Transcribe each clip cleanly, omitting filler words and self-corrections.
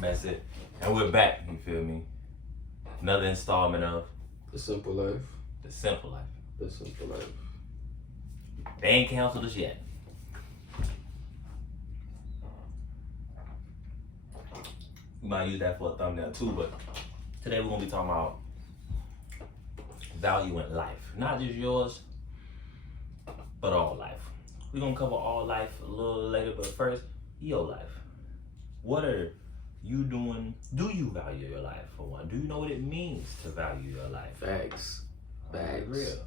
That's it. And we're back, you feel me? Another installment of The Simple Life. The Simple Life. The Simple Life. They ain't canceled us yet. We might use that for a thumbnail too, but today we're gonna be talking about value in life. Not just yours, but all life. We're gonna cover all life a little later, but first, your life. What are you doing? Do you value your life, for one? Do you know what it means to value your life? Facts. Real.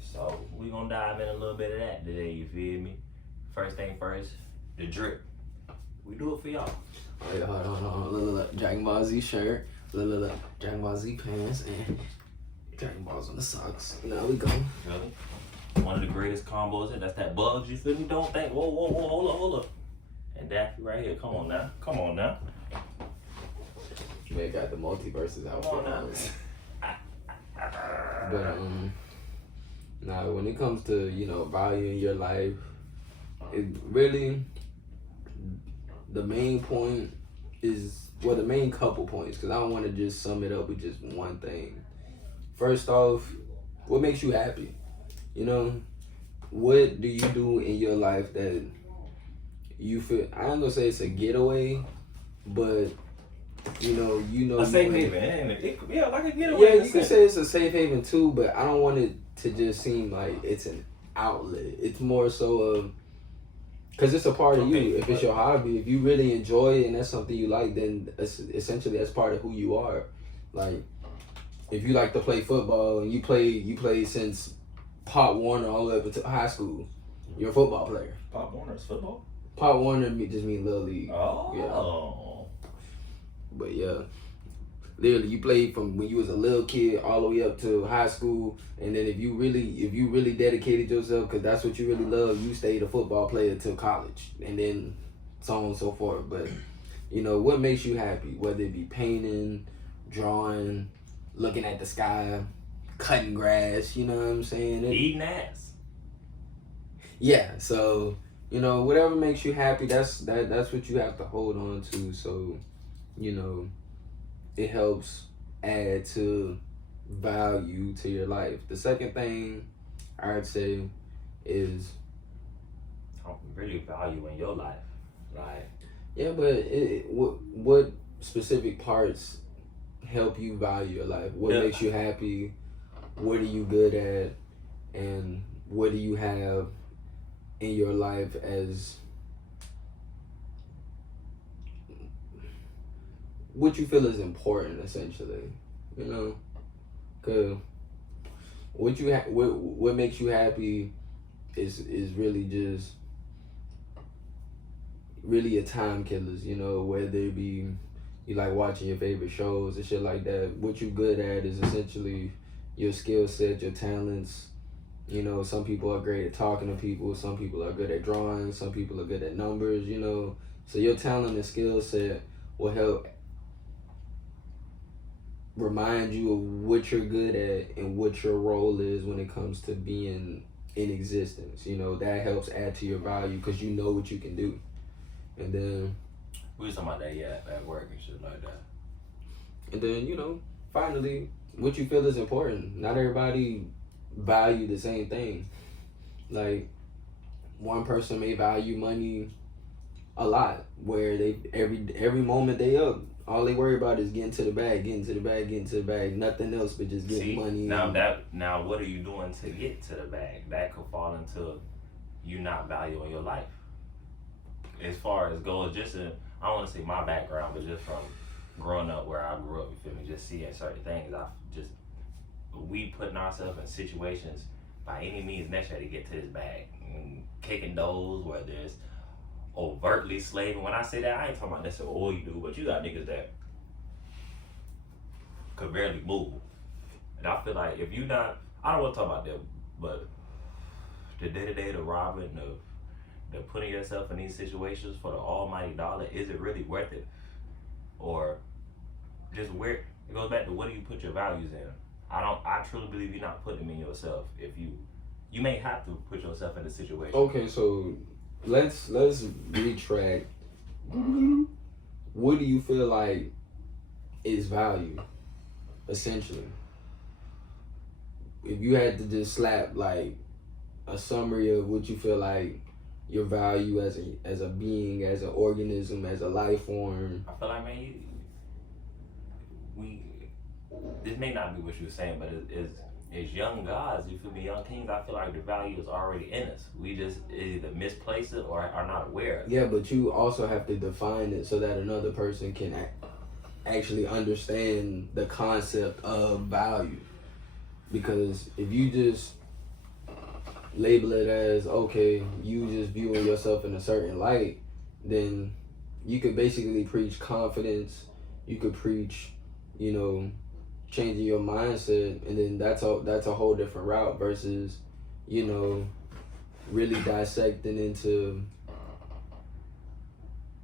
So we're gonna dive in a little bit of that today, you feel me? First thing first, the drip. We do it for y'all. Wait, hold on. Look. Dragon Ball Z shirt. Look. Dragon Ball Z pants and Dragon Balls on the socks. Now we go. Really? One of the greatest combos. That's that Bugs, you feel me? Don't think, whoa, hold up. And Daffy right here. Come on now. Man got the multiverses out. Come on now. But now when it comes to, valuing your life, it really, the main point is, the main couple points, because I don't want to just sum it up with just one thing. First off, what makes you happy? What do you do in your life that you feel, I ain't gonna say it's a getaway, but a safe haven, like a getaway. Yeah, you can say it's a safe haven too, but I don't want it to just seem like it's an outlet. It's more so of, because it's a part of you. If it's your hobby, if you really enjoy it and that's something you like, then essentially that's part of who you are. Like, if you like to play football and you play since Pop Warner all the way up until high school, you're a football player. Pop Warner is football? Pop Warner just mean Little League. Oh. Yeah. But yeah, literally, you played from when you was a little kid all the way up to high school, and then if you really dedicated yourself, because that's what you really love, you stayed a football player till college, and then so on and so forth. But what makes you happy? Whether it be painting, drawing, looking at the sky, cutting grass. You know what I'm saying? Eating ass. Yeah. So whatever makes you happy, that's what you have to hold on to. So. It helps add to value to your life. The second thing I'd say is really value in your life. Like, yeah, but what specific parts help you value your life? What makes you happy? What are you good at? And what do you have in your life as what you feel is important, essentially, cause what makes you happy is really just really a time killers, whether it be you like watching your favorite shows and shit like that. What you good at is essentially your skill set, your talents. Some people are great at talking to people, some people are good at drawing, some people are good at numbers, so your talent and skill set will help remind you of what you're good at and what your role is when it comes to being in existence. That helps add to your value because you know what you can do. And then we was talking about that, at work and shit like that. And then, finally, what you feel is important. Not everybody value the same thing. Like, one person may value money a lot, where they every moment they up, all they worry about is getting to the bag, nothing else but just getting money. Now what are you doing to get to the bag? That could fall into you not valuing your life. As far as goes, I don't want to say my background, but just from growing up where I grew up, you feel me, just seeing certain things, we putting ourselves in situations by any means necessary to get to this bag. Kicking doors, whether it's overtly slaving. When I say that, I ain't talking about necessarily all you do, but you got niggas that could barely move. And I feel like if you not, I don't want to talk about them, but the day-to-day, the robbing, the putting yourself in these situations for the almighty dollar, is it really worth it? Or just where, it goes back to what do you put your values in? I truly believe you're not putting them in yourself. If you may have to put yourself in a situation. Okay, so let's retract what do you feel like is value, essentially? If you had to just slap like a summary of what you feel like your value as a being, as an organism, as a life form. I feel like, man, this may not be what you were saying, but as young gods, you feel me, young kings, I feel like the value is already in us. We just either misplace it or are not aware of it. Yeah, but you also have to define it so that another person can actually understand the concept of value. Because if you just label it as, okay, you just viewing yourself in a certain light, then you could basically preach confidence, you could preach, changing your mindset, and then that's a whole different route versus, really dissecting into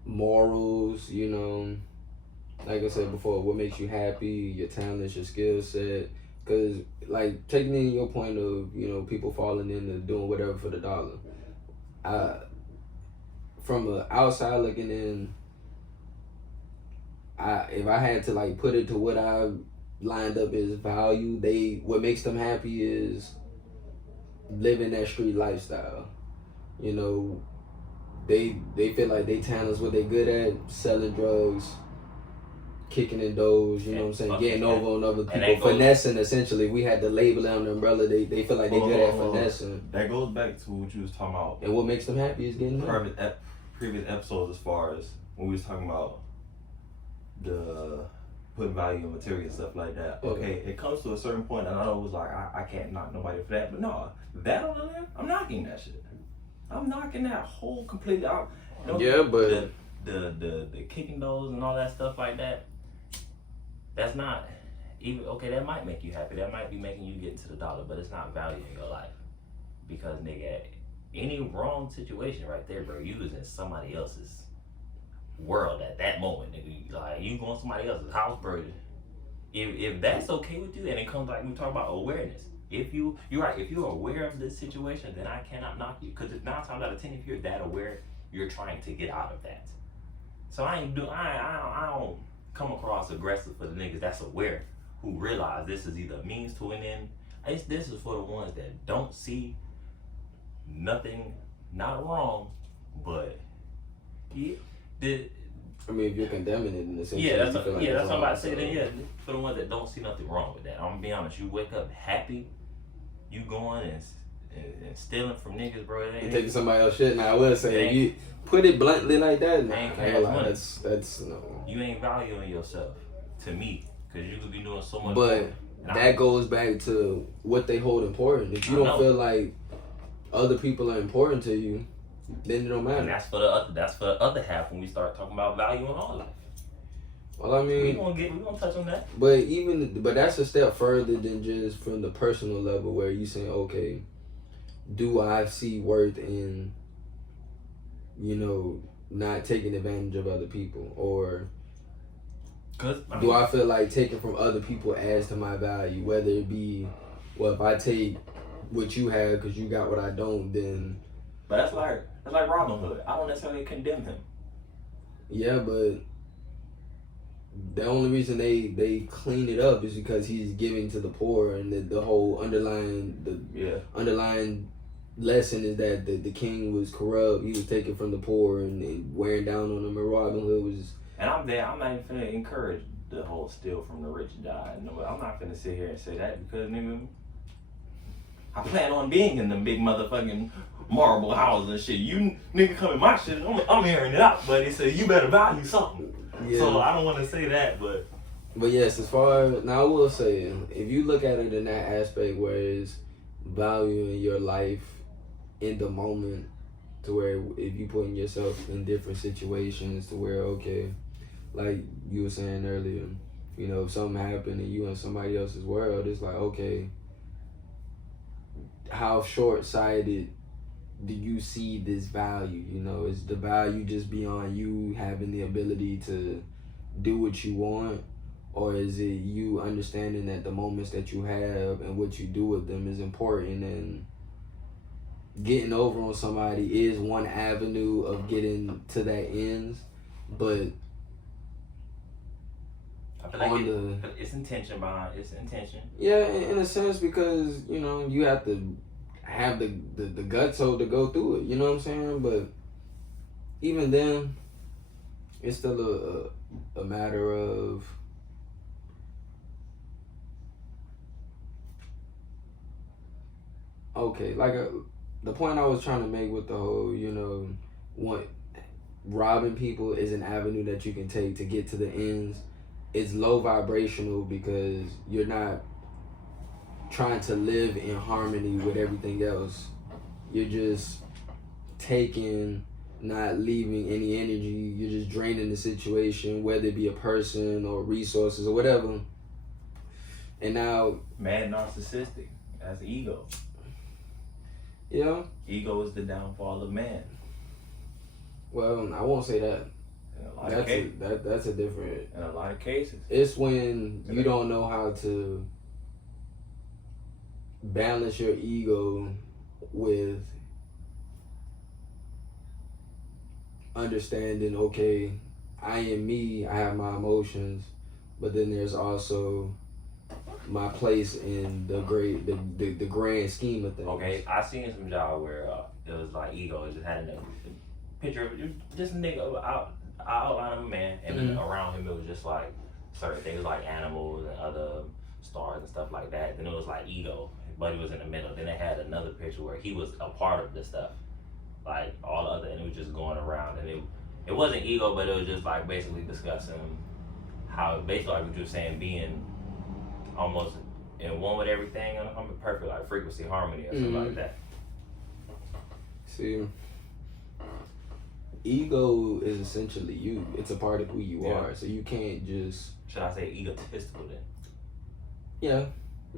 morals, like I said before, what makes you happy, your talents, your skill set. Because, like, taking in your point of, people falling into doing whatever for the dollar. From an outside looking in, if I had to, like, put it to what I lined up as value, what makes them happy is living that street lifestyle. They feel like they talents what they good at, selling drugs, kicking in doors, you know what I'm saying, getting over on other people, finessing essentially. We had to label it on the umbrella. They feel like they good at finessing. That goes back to what you was talking about. And what makes them happy is getting money. Previous episodes, as far as when we was talking about the putting value in material and stuff like that. Okay, it comes to a certain point, and I know it was like I can't knock nobody for that, but no, that on the land, I'm knocking that shit. I'm knocking that whole completely out. Yeah, but the kicking those and all that stuff like that. That's not even okay. That might make you happy. That might be making you get into the dollar, but it's not value in your life. Because nigga, any wrong situation right there, bro, you was in somebody else's world at that moment, nigga. Like you going to somebody else's house, bro. If that's okay with you, and it comes like we talk about awareness. You're right. If you're aware of this situation, then I cannot knock you. Because 9 times out of 10, if you're that aware, you're trying to get out of that. So I don't come across aggressive for the niggas that's aware, who realize this is either a means to an end. This is for the ones that don't see nothing, not wrong, but if you're condemning it in the sense. That's what I'm about to say. Then for the ones that don't see nothing wrong with that. I'm gonna be honest. You wake up happy, you going and stealing from niggas, bro. You taking somebody else's shit. Now I will say, if you put it bluntly like that, that's no. You ain't valuing yourself, to me, because you could be doing so much. But that goes back to what they hold important. If you don't feel like other people are important to you, then it don't matter. And that's for the other half when we start talking about value in our life. Well, I mean, we gonna touch on that. But that's a step further than just from the personal level where you saying, okay, do I see worth in, not taking advantage of other people, or do I feel like taking from other people adds to my value? Whether it be, well, if I take what you have because you got what I don't, then. But that's like Robin Hood. I don't necessarily condemn him. Yeah, but the only reason they clean it up is because he's giving to the poor, and the whole underlying lesson is that the king was corrupt. He was taking from the poor and wearing down on them. And Robin Hood was. And I'm not even finna encourage the whole steal from the rich die. No, I'm not finna sit here and say that because nigga, I plan on being in them big motherfucking marble houses and shit. You nigga come in my shit, I'm hearing it out, but he said you better value something. Yeah. So I don't want to say that, but yes, as far as now, I will say, if you look at it in that aspect where it's valuing your life in the moment, to where if you putting yourself in different situations, to where okay, like you were saying earlier, if something happened and you in somebody else's world, it's like okay, how short-sighted do you see this value? Is the value just beyond you having the ability to do what you want, or is it you understanding that the moments that you have and what you do with them is important, and getting over on somebody is one avenue of getting to that ends, but I feel like it's intention behind it's intention. Yeah, in a sense, because you know you have to have the guts to go through it. You know what I'm saying? But even then, it's still a matter of okay, like the point I was trying to make with the whole, you know, what robbing people is an avenue that you can take to get to the ends. It's low vibrational because you're not trying to live in harmony with everything else. You're just taking, not leaving any energy. You're just draining the situation, whether it be a person or resources or whatever. And now, mad narcissistic. That's ego. Yeah. Ego is the downfall of man. Well, I won't say that. In a lot of cases. That's a different. In a lot of cases. It's when you don't know how to balance your ego with understanding, okay, I am me, I have my emotions, but then there's also my place in the grand scheme of things. Okay, I seen some job where it was like ego. It just had a picture of just a nigga outline of a man, and then around him it was just like certain things like animals and other stars and stuff like that. Then it was like ego, but he was in the middle. Then it had another picture where he was a part of the stuff, like all the other, and it was just going around. And it wasn't ego, but it was just like basically discussing how basically like what you were saying, being almost in one with everything, and I'm perfect, like frequency harmony or something like that. See, ego is essentially you. It's a part of who you are. So you can't just. Should I say egotistical then? Yeah,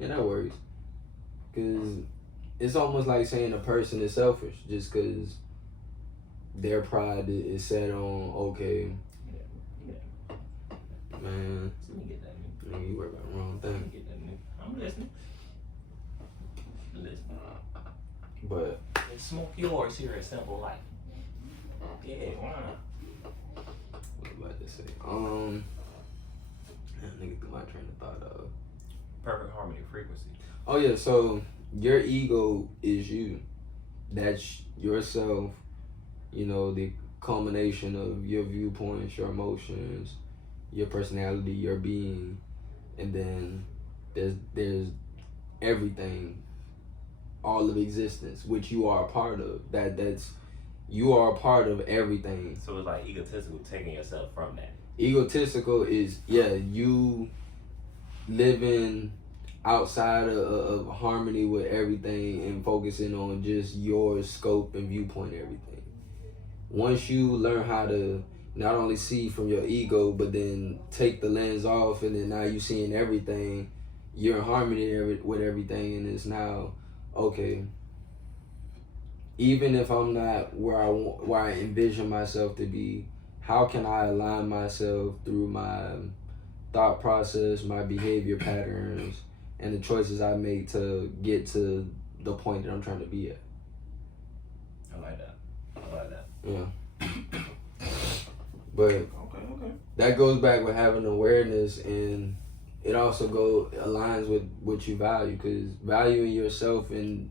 that works. Cause it's almost like saying a person is selfish just because their pride is set on okay. Man, let me get that new. Nigga, you work about the wrong thing. Let me get that new. I'm listening. But smoke yours here at Simple Life. Yeah, why not? What was I about to say? Nigga threw my train of thought of. Perfect harmony frequency. Oh yeah, so your ego is you. That's yourself. You know, the culmination of your viewpoints, your emotions, your personality, your being, and then there's everything, all of existence, which you are a part of. That's you are a part of everything. So it's like egotistical, taking yourself from that. Egotistical is you living outside of harmony with everything and focusing on just your scope and viewpoint, everything. Once you learn how to not only see from your ego, but then take the lens off, and then now you seeing everything, you're in harmony with everything, and it's now, okay, even if I'm not where I envision myself to be, how can I align myself through my thought process, my behavior patterns, and the choices I make to get to the point that I'm trying to be at. I like that. Yeah. But okay. That goes back with having awareness, and it also aligns with what you value, because valuing yourself and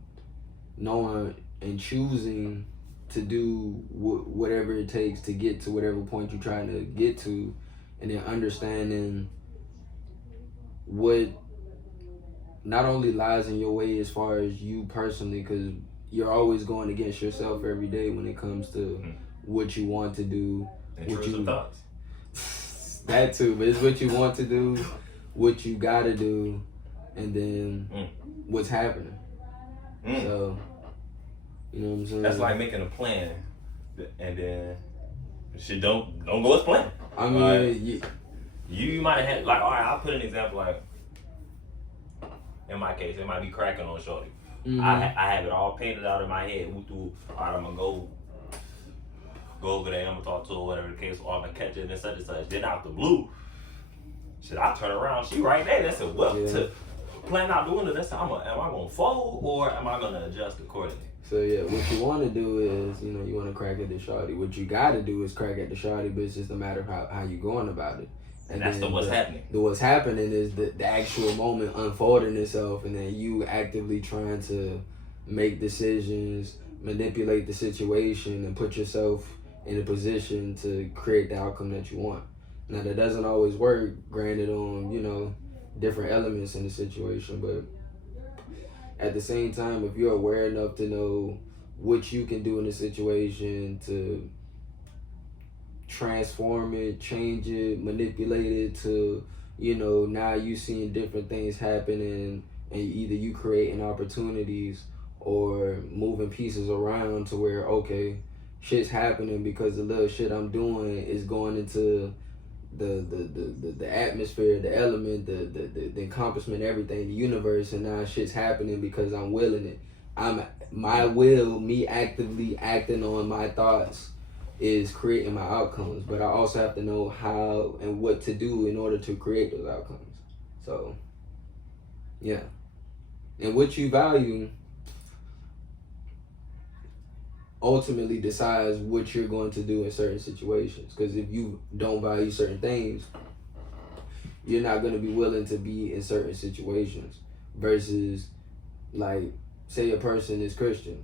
knowing and choosing to do whatever it takes to get to whatever point you're trying to get to, and then understanding what not only lies in your way as far as you personally, because you're always going against yourself every day when it comes to what you want to do. Intrusive thoughts. That too, but it's what you want to do, what you gotta do, and then what's happening. So, you know what I'm saying? That's like making a plan, and then shit don't go as planned. I mean, you might have had, like, all right, I'll put an example, like, in my case, it might be cracking on shorty. I have it all painted out in my head. All right, I'm gonna go over there, I'm gonna talk to her, whatever the case, or I'm gonna catch it and such and such. Then out the blue, shit, I turn around, she right there. That's it. Well, to plan out doing it, am I gonna fold or am I gonna adjust accordingly? So yeah, what you want to do is, you know, you want to crack at the shawty. What you got to do is crack at the shawty, but it's just a matter of how you going about it. And that's the what's happening. The what's happening is the actual moment unfolding itself, and then you actively trying to make decisions, manipulate the situation, and put yourself in a position to create the outcome that you want. Now, that doesn't always work, granted on, you know, different elements in the situation, but at the same time, if you're aware enough to know what you can do in the situation to transform it, change it, manipulate it to, you know, now you seeing different things happening, and either you creating opportunities or moving pieces around to where, okay, shit's happening because the little shit I'm doing is going into the atmosphere, the element, the accomplishment, everything, the universe, and now shit's happening because I'm willing it. My will, me actively acting on my thoughts is creating my outcomes, but I also have to know how and what to do in order to create those outcomes. So, yeah. And what you value ultimately decides what you're going to do in certain situations. Because if you don't value certain things, you're not going to be willing to be in certain situations. Versus, like, say a person is Christian.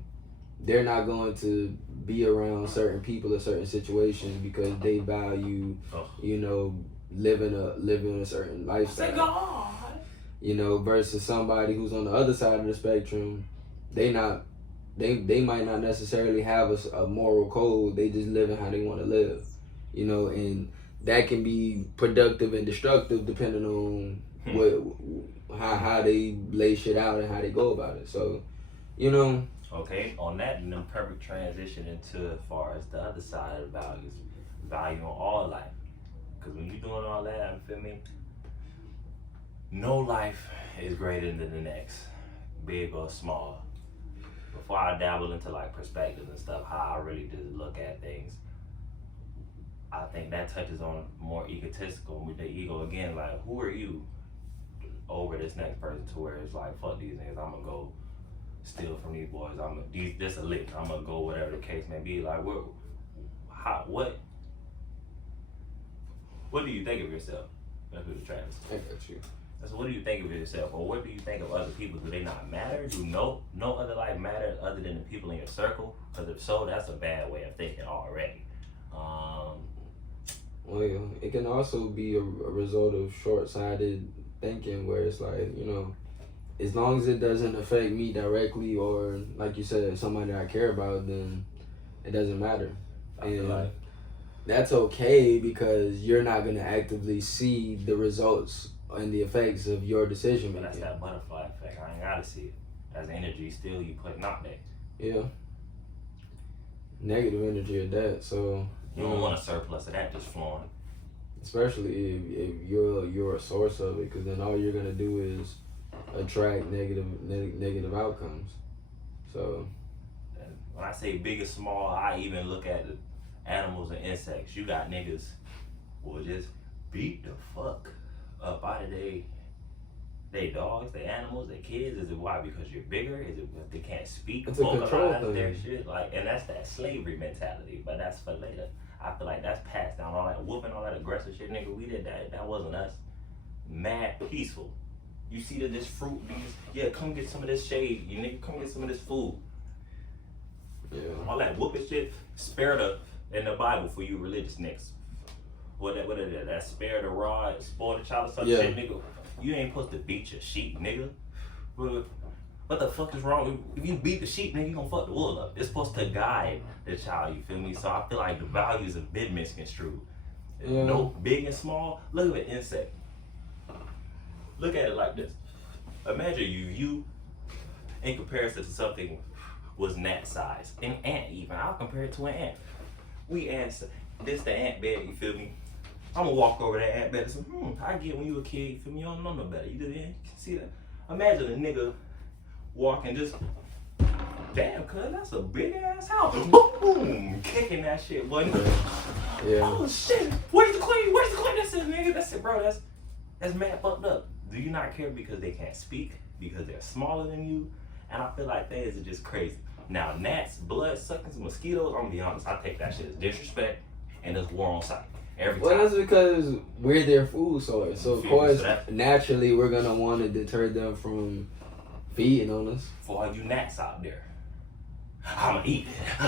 They're not going to be around certain people in certain situations because they value, you know, living a certain lifestyle. You know, versus somebody who's on the other side of the spectrum, they might not necessarily have a moral code. They just living how they want to live, you know, and that can be productive and destructive depending on how they lay shit out and how they go about it. So, you know. Okay, on that, and then perfect transition into as far as the other side of values, value on all life. Because when you're doing all that, you feel me? No life is greater than the next, big or small. Before I dabble into like perspectives and stuff, how I really just look at things, I think that touches on more egotistical with the ego again. Like, who are you over this next person to where it's like, fuck these niggas, I'm gonna go steal from these boys. This a lick. I'm gonna go whatever the case may be. Like, what do you think of yourself? That's what Travis. I got you. So what do you think of yourself, or what do you think of other people? Do they not matter? Do no other life matter other than the people in your circle? Because if so, that's a bad way of thinking already. Well, it can also be a result of short-sighted thinking, where it's like, you know, as long as it doesn't affect me directly, or like you said, somebody I care about, then it doesn't matter. And that's okay, because you're not gonna actively see the results and the effects of your decision making. But that's that butterfly effect. I ain't gotta see it. As energy still you putting out there. Yeah. Negative energy at that. So you don't want a surplus of that just flowing. Especially if you're a source of it, because then all you're gonna do is attract negative outcomes. So when I say big or small, I even look at the animals and insects. You got niggas who will just beat the fuck up out of they dogs, they animals, they kids. Is it why? Because you're bigger? Is it because they can't speak? It's a control thing. Their shit, like, and that's that slavery mentality. But that's for later. I feel like that's passed down. All that whooping, all that aggressive shit, nigga. We did that. That wasn't us. Mad peaceful. You see that this fruit, come get some of this shade. You nigga, come get some of this food. Yeah. All that whooping shit, spared up in the Bible for you religious niggas. What is that? That spare the rod, spoil the child or some shit, nigga. You ain't supposed to beat your sheep, nigga. What the fuck is wrong? If you beat the sheep, nigga, you gonna fuck the wool up. It's supposed to guide the child, you feel me? So I feel like the values have been misconstrued. Yeah. No, big and small. Look at an insect. Look at it like this. Imagine you in comparison to something was gnat size. An ant even. I'll compare it to an ant. We ants, this the ant bed, you feel me? I'm gonna walk over that ant bed and say, I get when you a kid, you feel me? You don't know no better. You can see that? Imagine a nigga walking just, damn, cuz that's a big ass house. Boom, kicking that shit, boy. Yeah. Oh shit, where's the queen? Where's the queen? That's it, nigga. That's it, bro. That's mad fucked up. Do you not care because they can't speak? Because they're smaller than you? And I feel like things are just crazy. Now, gnats, blood suckers, mosquitoes, I'm gonna be honest, I take that shit as disrespect and as war on sight. every Well, time. that's because we're their food source. So, of course, So naturally, we're going to want to deter them from feeding on us. for all you gnats out there, I'ma eat it.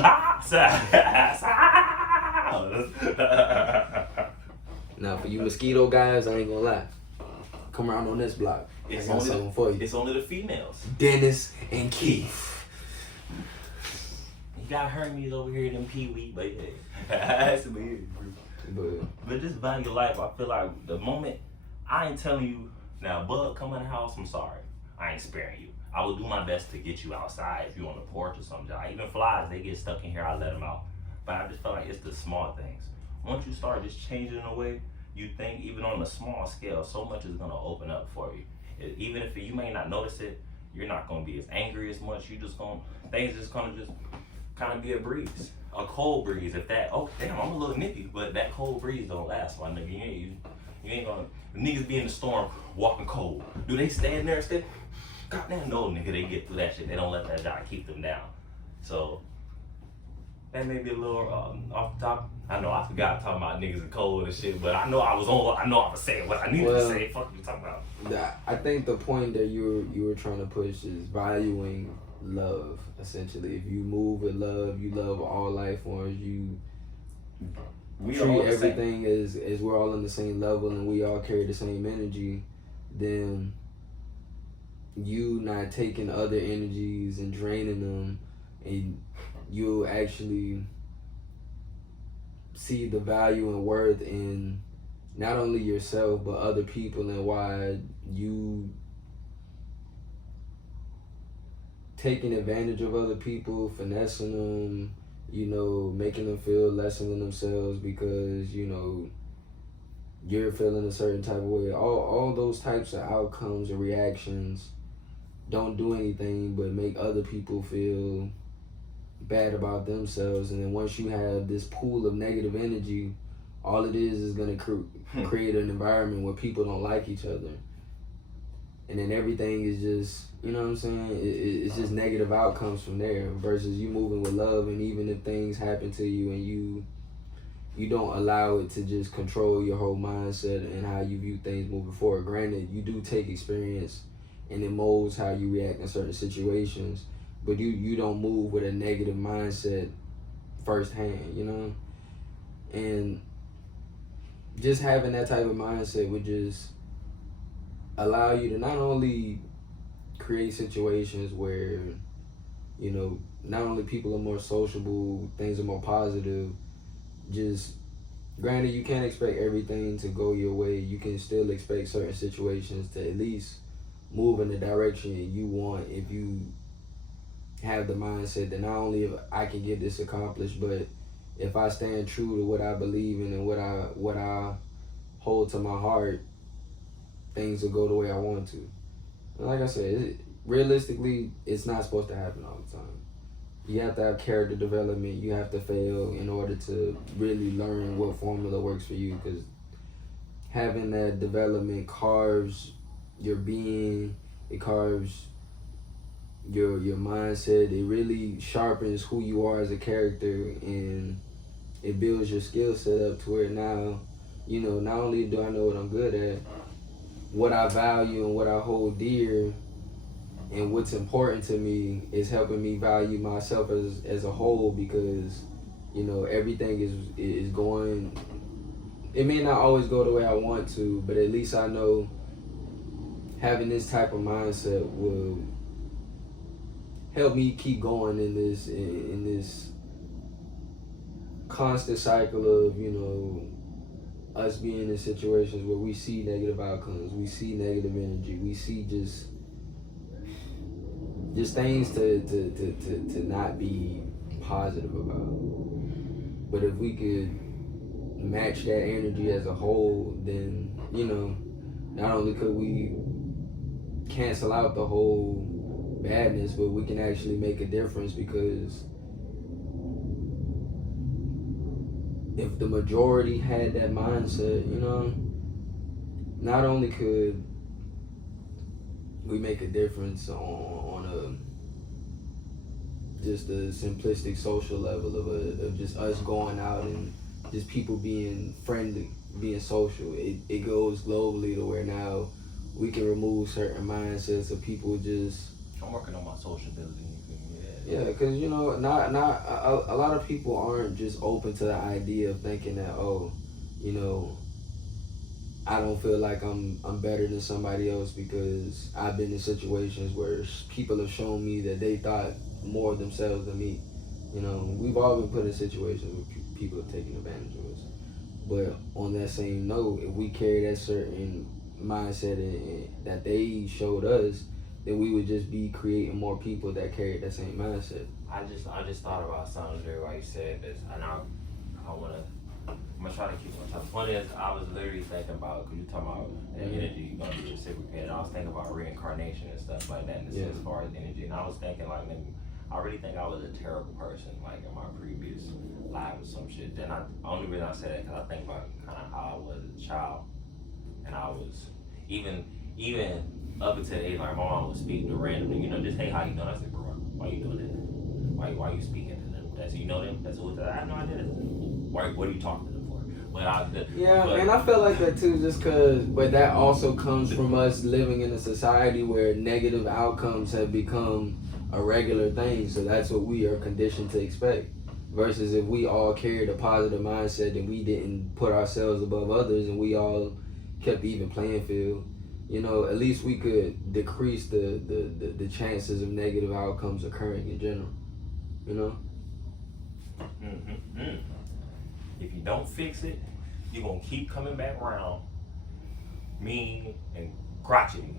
Now, for you mosquito guys, I ain't going to lie. Come around on this block. It's I got something for you. It's only the females. Dennis and Keith. You got Hermes over here, them peewee, but yeah. That's weird. But just value life. I feel like the moment I ain't telling you now, bug, come in the house. I'm sorry, I ain't sparing you. I will do my best to get you outside if you on the porch or something. Even flies, they get stuck in here. I let them out. But I just feel like it's the small things. Once you start just changing the way you think, even on a small scale, so much is gonna open up for you. Even if you may not notice it, you're not gonna be as angry as much. You just gonna things just gonna just kind of be a breeze, a cold breeze. If that, oh damn, I'm a little nippy, but that cold breeze don't last, my nigga. You ain't gonna. Niggas be in the storm walking cold. Do they stand there still? Goddamn no, nigga. They get through that shit. They don't let that guy keep them down. So that may be a little off the top. I know I forgot talking about niggas and cold and shit, but I know I was saying what I needed to say. Fuck you talking about. I think the point that you were trying to push is valuing love. Essentially, if you move with love, you love all life forms. You treat everything as we're all on the same level and we all carry the same energy. Then you not taking other energies and draining them, and you'll actually see the value and worth in not only yourself but other people, and why you taking advantage of other people, finessing them, making them feel lesser than themselves because, you're feeling a certain type of way. All those types of outcomes and reactions don't do anything but make other people feel bad about themselves. And then once you have this pool of negative energy, all it is going to create an environment where people don't like each other. And then everything is just, you know what I'm saying? It's just negative outcomes from there versus you moving with love. And even if things happen to you and you don't allow it to just control your whole mindset and how you view things moving forward. Granted, you do take experience and it molds how you react in certain situations, but you don't move with a negative mindset firsthand, And just having that type of mindset would just allow you to not only create situations where, not only people are more sociable, things are more positive, just granted you can't expect everything to go your way. You can still expect certain situations to at least move in the direction you want if you have the mindset that not only if I can get this accomplished, but if I stand true to what I believe in and what I hold to my heart, things will go the way I want to. And like I said, realistically, it's not supposed to happen all the time. You have to have character development. You have to fail in order to really learn what formula works for you, because having that development carves your being, it carves your mindset, it really sharpens who you are as a character, and it builds your skill set up to where now, not only do I know what I'm good at, what I value and what I hold dear and what's important to me is helping me value myself as a whole, because, everything is going, it may not always go the way I want to, but at least I know having this type of mindset will help me keep going in this constant cycle of, us being in situations where we see negative outcomes, we see negative energy, we see just things to not be positive about. But if we could match that energy as a whole, then, not only could we cancel out the whole badness, but we can actually make a difference, because if the majority had that mindset, not only could we make a difference on just a simplistic social level of just us going out and just people being friendly, being social. It goes globally to where now we can remove certain mindsets of people just. I'm working on my sociability. Yeah, because you know, not a lot of people aren't just open to the idea of thinking that, oh, you know, I don't feel like I'm better than somebody else because I've been in situations where people have shown me that they thought more of themselves than me. You know, we've all been put in situations where people have taken advantage of us. But on that same note, if we carry that certain mindset that they showed us, then we would just be creating more people that carry that same mindset. I just thought about something there while you said this, and I'm gonna try to keep on top. Funny is, I was literally thinking about, because you're talking about that energy gonna be reciprocated. I was thinking about reincarnation and stuff like that, and as far as energy, and I was thinking like, maybe, I really think I was a terrible person, like in my previous life or some shit. Then only reason I say that because I think about kind of how I was as a child, and I was even up until the age, like my mom would speak to randomly, you know, just, hey, how you doing? I said, bro, why you doing that? Why you speaking to them? That's, you know them? That's who I have no idea. What are you talking to them for? And I feel like that too, just cause, but that also comes from us living in a society where negative outcomes have become a regular thing, so that's what we are conditioned to expect. Versus if we all carried a positive mindset and we didn't put ourselves above others and we all kept the even playing field, you know, at least we could decrease the chances of negative outcomes occurring in general, you know? If you don't fix it, you're gonna keep coming back around mean and crotchety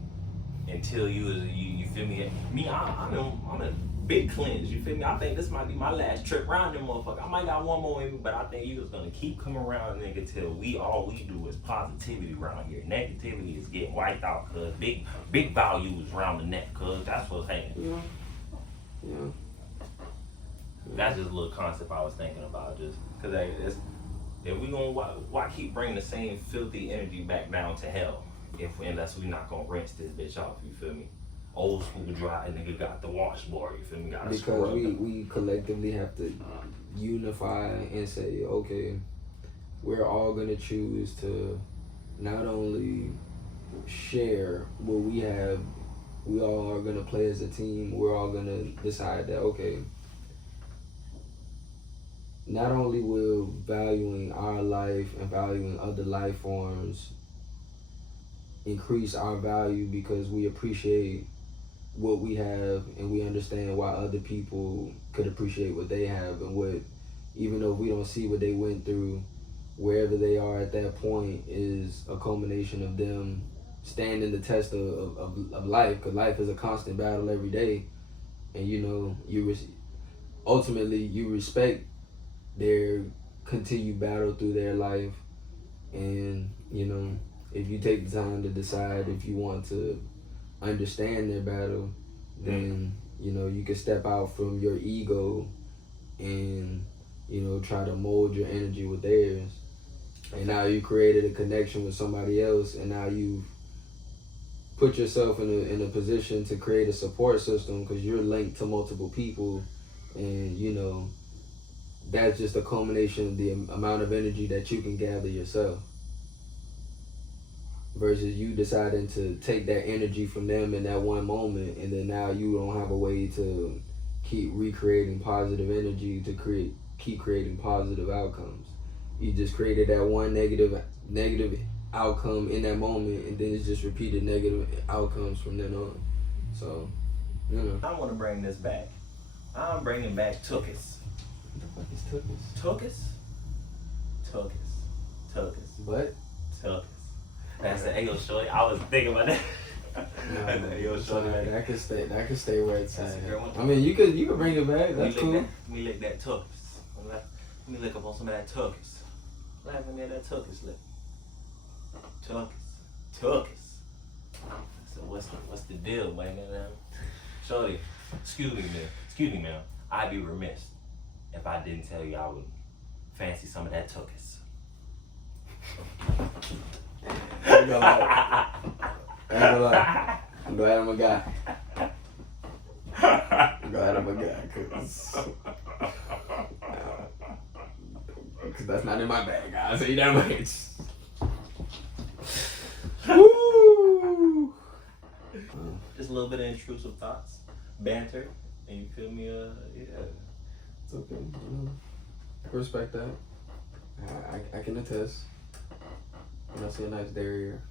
until you feel me? I'm in a big cleanse, you feel me? I think this might be my last trip around them motherfucker. I might got one more in me, but I think you was gonna keep coming around, nigga, till all we do is positivity around here. Negativity is getting wiped out, cuz big values around the neck, cuz that's what's happening. Yeah. That's just a little concept I was thinking about, just cause if we gonna why keep bringing the same filthy energy back down to hell unless we not gonna rinse this bitch off, you feel me? Old school dry nigga got the washboard, you feel me? Because we collectively have to unify and say, okay, we're all gonna choose to not only share what we have, we all are gonna play as a team. We're all gonna decide that, okay, not only will valuing our life and valuing other life forms increase our value because we appreciate what we have and we understand why other people could appreciate what they have, and what, even though we don't see what they went through, wherever they are at that point is a culmination of them standing the test of life, because life is a constant battle every day, and you know, ultimately you respect their continued battle through their life, and you know, if you take the time to decide if you want to understand their battle, then you know, you can step out from your ego and, you know, try to mold your energy with theirs, and now you created a connection with somebody else, and now you've put yourself in a position to create a support system because you're linked to multiple people, and you know, that's just a culmination of the amount of energy that you can gather yourself, versus you deciding to take that energy from them in that one moment, and then now you don't have a way to keep recreating positive energy to keep creating positive outcomes. You just created that one negative outcome in that moment, and then it's just repeated negative outcomes from then on. So, you know. I want to bring this back. I'm bringing back Tuckus. What the fuck is Tuckus? Tuckus. What? Tuckus. That's the Ayo shorty. I was thinking about that. No, That's the Ayo shorty. that can stay where it's That's at. a good one. I mean, you could bring it back. That's cool. Let me lick that Tuckus. Let me lick up on some of that Tuckus. Let me have that Tuckus lick. Tuckus. So what's the deal, man? Shorty, excuse me, ma'am. I'd be remiss if I didn't tell you I would fancy some of that Tuckus. I ain't gonna lie. I'm glad I'm a guy. because that's not in my bag. I'll say that much. Woo! Just a little bit of intrusive thoughts, banter, and you feel me? Yeah. It's okay. I respect that. I can attest. I see a nice derriere.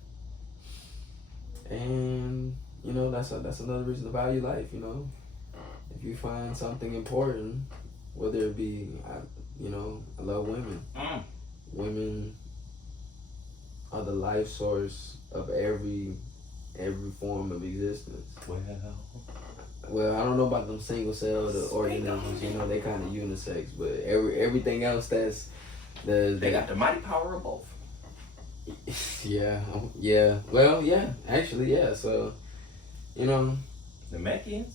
And, that's another reason to value life, If you find something important, whether it be, I love women. Women are the life source of every form of existence. Well, I don't know about them single celled organisms, they kind of unisex, but everything else that's they got the mighty power of both. Yeah. Well, yeah, actually, yeah. So, the Meckians,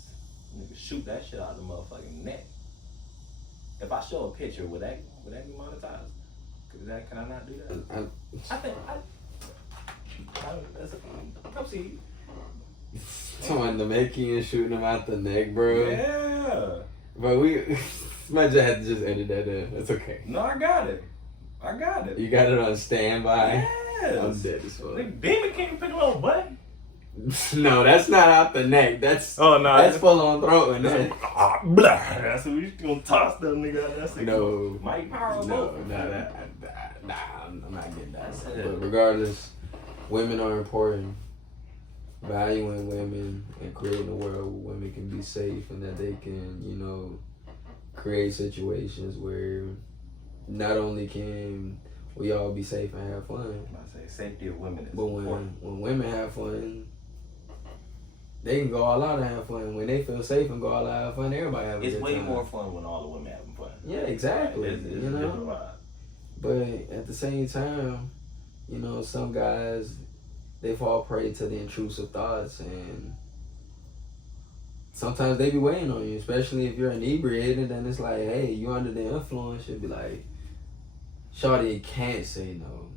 niggas shoot that shit out of the motherfucking neck. If I show a picture, would that be monetized? Can I not do that? I think come see. Someone the making and shooting them out the neck, bro. Yeah. But we might just have to just edit that in. It's okay. No, I got it. You got it on standby. Yes. I'm dead as fuck. Demon King pick a little butt. No, that's not out the neck. That's that's full on throat and that. That's what we gonna toss them nigga. That's no. Mighty power of both. Nah, I'm not getting that. But regardless, women are important. Valuing women and creating a world where women can be safe and that they can, create situations where not only can we all be safe and have fun. I say safety of women is but important. When women have fun, they can go all out and have fun. When they feel safe and go all out and have fun, everybody have a good time. It's way more fun when all the women having fun. Yeah, exactly. It's a different vibe. But at the same time, some guys, they fall prey to the intrusive thoughts, and sometimes they be weighing on you, especially if you're inebriated, and it's like, hey, you under the influence, you'll be like, shawty can't say no.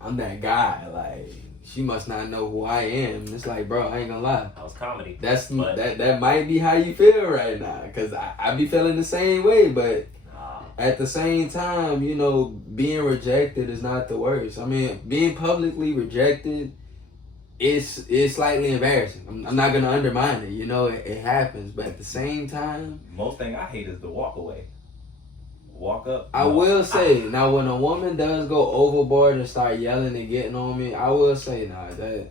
I'm that guy. Like, she must not know who I am. And it's like, bro, I ain't gonna lie. That was comedy. That might be how you feel right now, because I be feeling the same way, but at the same time, being rejected is not the worst. I mean, being publicly rejected, it's slightly embarrassing. I'm not gonna undermine it. It happens, but at the same time, most thing I hate is the walk away. Walk up. I will say now, when a woman does go overboard and start yelling and getting on me, I will say that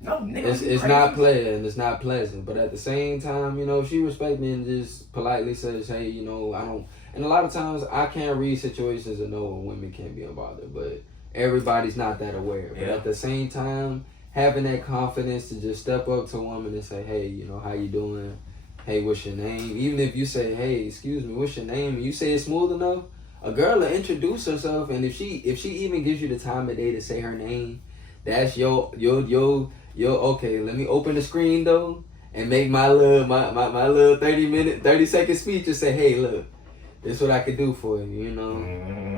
no, nigga, it's not pleasant and it's not pleasant. But at the same time, if she respects me and just politely says, hey, I don't. And a lot of times I can't read situations and know when women can't be unbothered, but everybody's not that aware. But at the same time, having that confidence to just step up to a woman and say, hey, how you doing? Hey, what's your name? Even if you say, hey, excuse me, what's your name? And you say it smooth enough, a girl will introduce herself, and if she even gives you the time of day to say her name, that's yo, okay, let me open the screen though and make my little 30-second speech and say, hey, look, this is what I could do for you,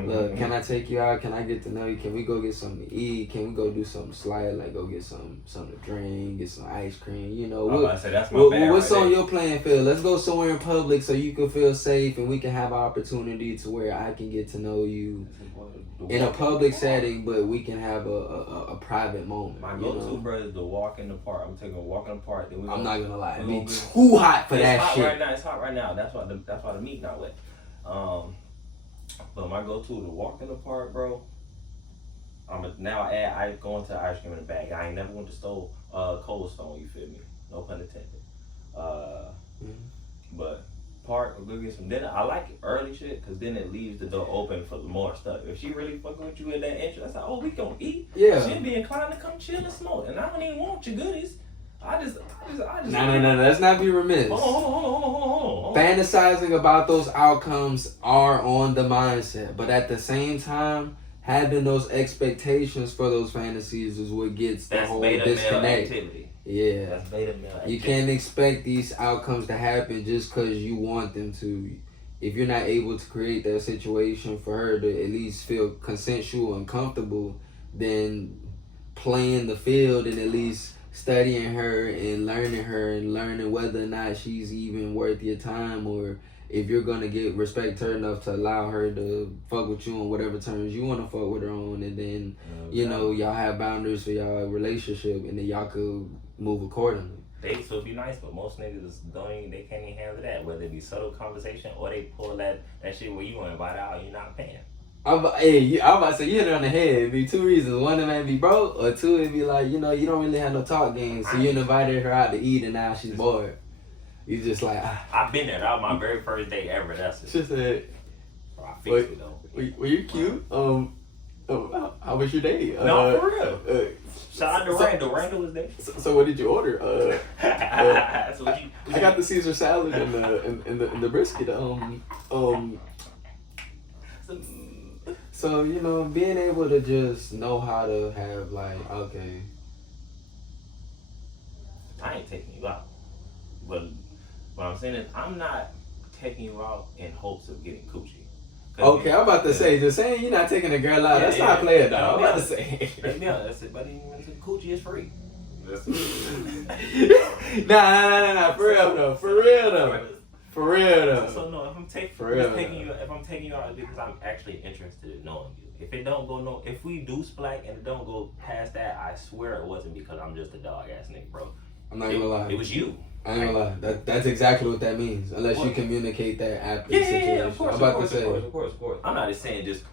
Look, can I take you out? Can I get to know you? Can we go get something to eat? Can we go do something slight, like go get something to drink, get some ice cream? What's on your playing field? Let's go somewhere in public so you can feel safe and we can have an opportunity to where I can get to know you in a public setting, but we can have a private moment. My go-to, bro, is the walk in the park. I'm taking a walk in the park. Then I'm not gonna lie, it'd be too hot for that shit. It's hot right now. That's why the meat not wet. But my go-to to walk in the park, bro. I go into ice cream in a bag. I ain't never went to Cold Stone. You feel me? No pun intended. But park, go get some dinner. I like early shit because then it leaves the door open for more stuff. If she really fucking with you in that entrance, I said, we gonna eat. Yeah. She'll be inclined to come chill and smoke, and I don't even want your goodies. I just. No. Let's not be remiss. Hold on. Fantasizing about those outcomes are on the mindset, but at the same time, having those expectations for those fantasies is what gets the whole disconnect. Yeah. That's beta male activity. You can't expect these outcomes to happen just because you want them to. If you're not able to create that situation for her to at least feel consensual and comfortable, then playing the field and at least studying her and learning whether or not she's even worth your time or if you're gonna respect her enough to allow her to fuck with you on whatever terms you wanna fuck with her on, and then you know y'all have boundaries for y'all relationship, and then y'all could move accordingly. Dates would be nice, but most niggas they can't even handle that. Whether it be subtle conversation or they pull that shit where you want to invite out, you're not paying. I'm about to say, you hit it on the head. It'd be two reasons. One, it might be broke, or two, it'd be like, you know, you don't really have no talk games, so you invited her out to eat, and now she's bored. You just like, I've been there. That was my very first date ever. That's it. She said, I fixed it though. Were you cute? How was your day? No, for real. Shout out to Randall. Randall was there. So what did you order? So what you I got the Caesar salad and the brisket. So, you know, being able to just know how to have, like, okay. I ain't taking you out. But what I'm saying is, I'm not taking you out in hopes of getting coochie. Okay, I'm about to say, just saying you're not taking a girl out, that's not playing, though. I'm about to say. Yeah, that's it, buddy. Coochie is free. Nah, for real, though. For real though. So no, if I'm taking you out, it's because I'm actually interested in knowing you. If we do splack and it don't go past that, I swear it wasn't because I'm just a dog ass nigga, bro. I'm not gonna lie. It was you. I ain't gonna lie. That's exactly what that means. Unless you communicate that after the situation. Of course, I'm about of to say. Of course. I'm not just saying just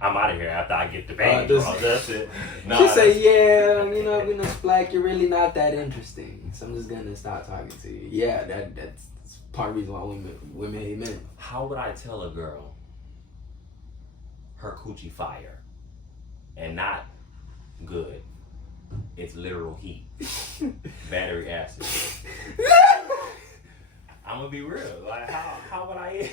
I'm out of here after I get the bag. That's it. Just say, yeah, you know, when it's black, you're really not that interesting. So I'm just gonna stop talking to you. Yeah, that's part of the reason why women hate men. How would I tell a girl her coochie fire and not good? It's literal heat. Battery acid. I'm gonna be real. Like how would I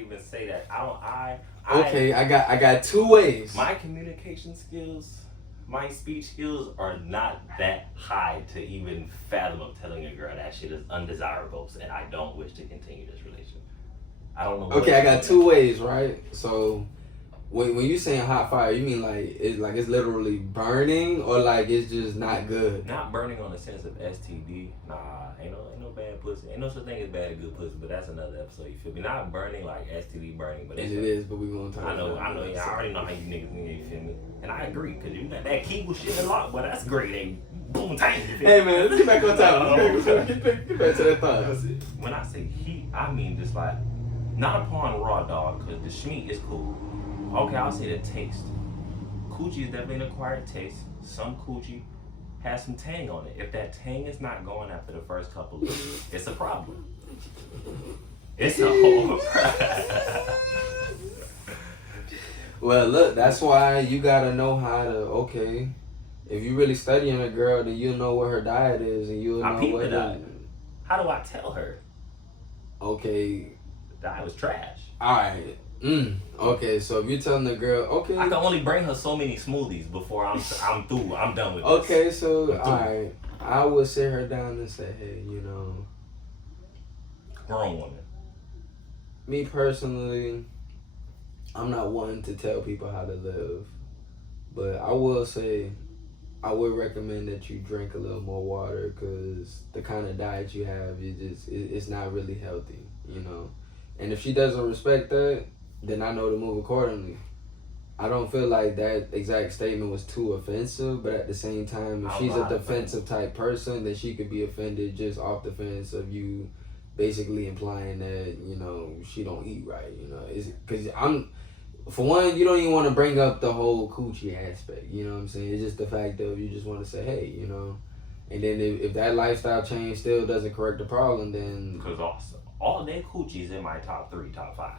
even say that? I got two ways. My communication skills, my speech skills are not that high to even fathom of telling a girl that shit is undesirable and I don't wish to continue this relationship. I don't know. Okay, I got two ways, right? So when you saying hot fire, you mean like it's literally burning, or like it's just not good? Not burning on the sense of STD. Nah, ain't no bad pussy. Ain't no such thing as bad and good pussy, but that's another episode. You feel me? Not burning like STD burning, but and it is. But we gonna talk. I know. Yeah, I already know how you niggas need. You feel me? And I agree, cause you got that Kegel shit a lot, but that's great. They boom tang. Hey man, let's get back on time. Get back to that thought. When I say heat, I mean just like not upon raw dog, cause the schmeat is cool. Okay, I'll say the taste. Coochie is definitely an acquired taste. Some coochie has some tang on it. If that tang is not going after the first couple of weeks, it's a problem. It's a whole problem. Well, look, that's why you gotta know how to, okay, if you really studying a girl, then you'll know what her diet is, and you'll know what the diet. How do I tell her? Okay. The diet was trash. Alright. Okay, so if you're telling the girl, okay, I can only bring her so many smoothies before I'm through. I'm done with this. Okay, so alright, I would sit her down and say, hey, you know, grown woman. Me personally, I'm not one to tell people how to live, but I will say, I would recommend that you drink a little more water, because the kind of diet you have, it's not really healthy, you know. And if she doesn't respect that, then I know to move accordingly. I don't feel like that exact statement was too offensive, but at the same time, if she's a defensive type person, then she could be offended just off the fence of you basically implying that, you know, she don't eat right, you know. Because for one, you don't even want to bring up the whole coochie aspect, you know what I'm saying? It's just the fact of you just want to say, hey, you know. And then if that lifestyle change still doesn't correct the problem, then... Because also, all day coochie's in my top 3, top 5.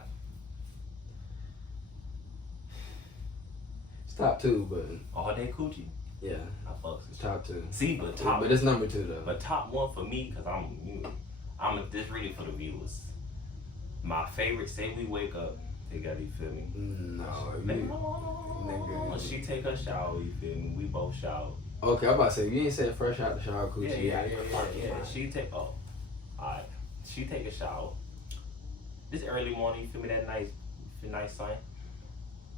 It's top 2, but... All day coochie? Yeah. I fucks it's top 2. See, but it's number 2, though. But top 1 for me, because I'm just reading for the viewers. My favorite, say we wake up together, you feel me? No, nigga. She take her shower, you feel me? We both shower. Okay, I'm about to say, you ain't said fresh out the shower coochie. Yeah. She take, alright. She take a shower. This early morning, you feel me? That nice sun.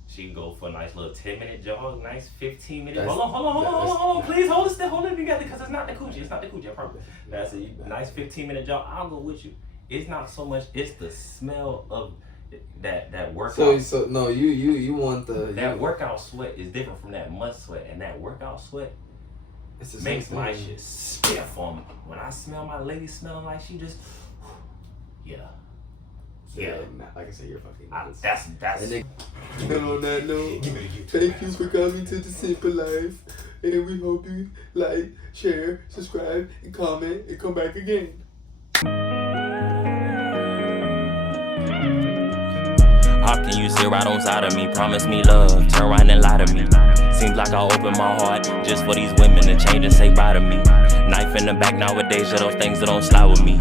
She can go for a nice little 10-minute jog, nice 15-minute. Hold on. Please hold it together, because it's not the coochie. I promise. That's a nice 15-minute jog. I'll go with you. It's not so much. It's the smell of that workout. So no, you want that workout sweat is different from that mud sweat, and that workout sweat makes my shit stiff for me. When I smell my lady smelling like she just, yeah. Yeah, like I said, you're fucking. That's. And on that note, thank you for coming to The Simple Life, and we hope you like, share, subscribe, and comment, and come back again. How can you sit right on side of me? Promise me love, turn around and lie to me. Seems like I open my heart just for these women to change and say bye to me. Knife in the back nowadays, are those things that don't slide with me.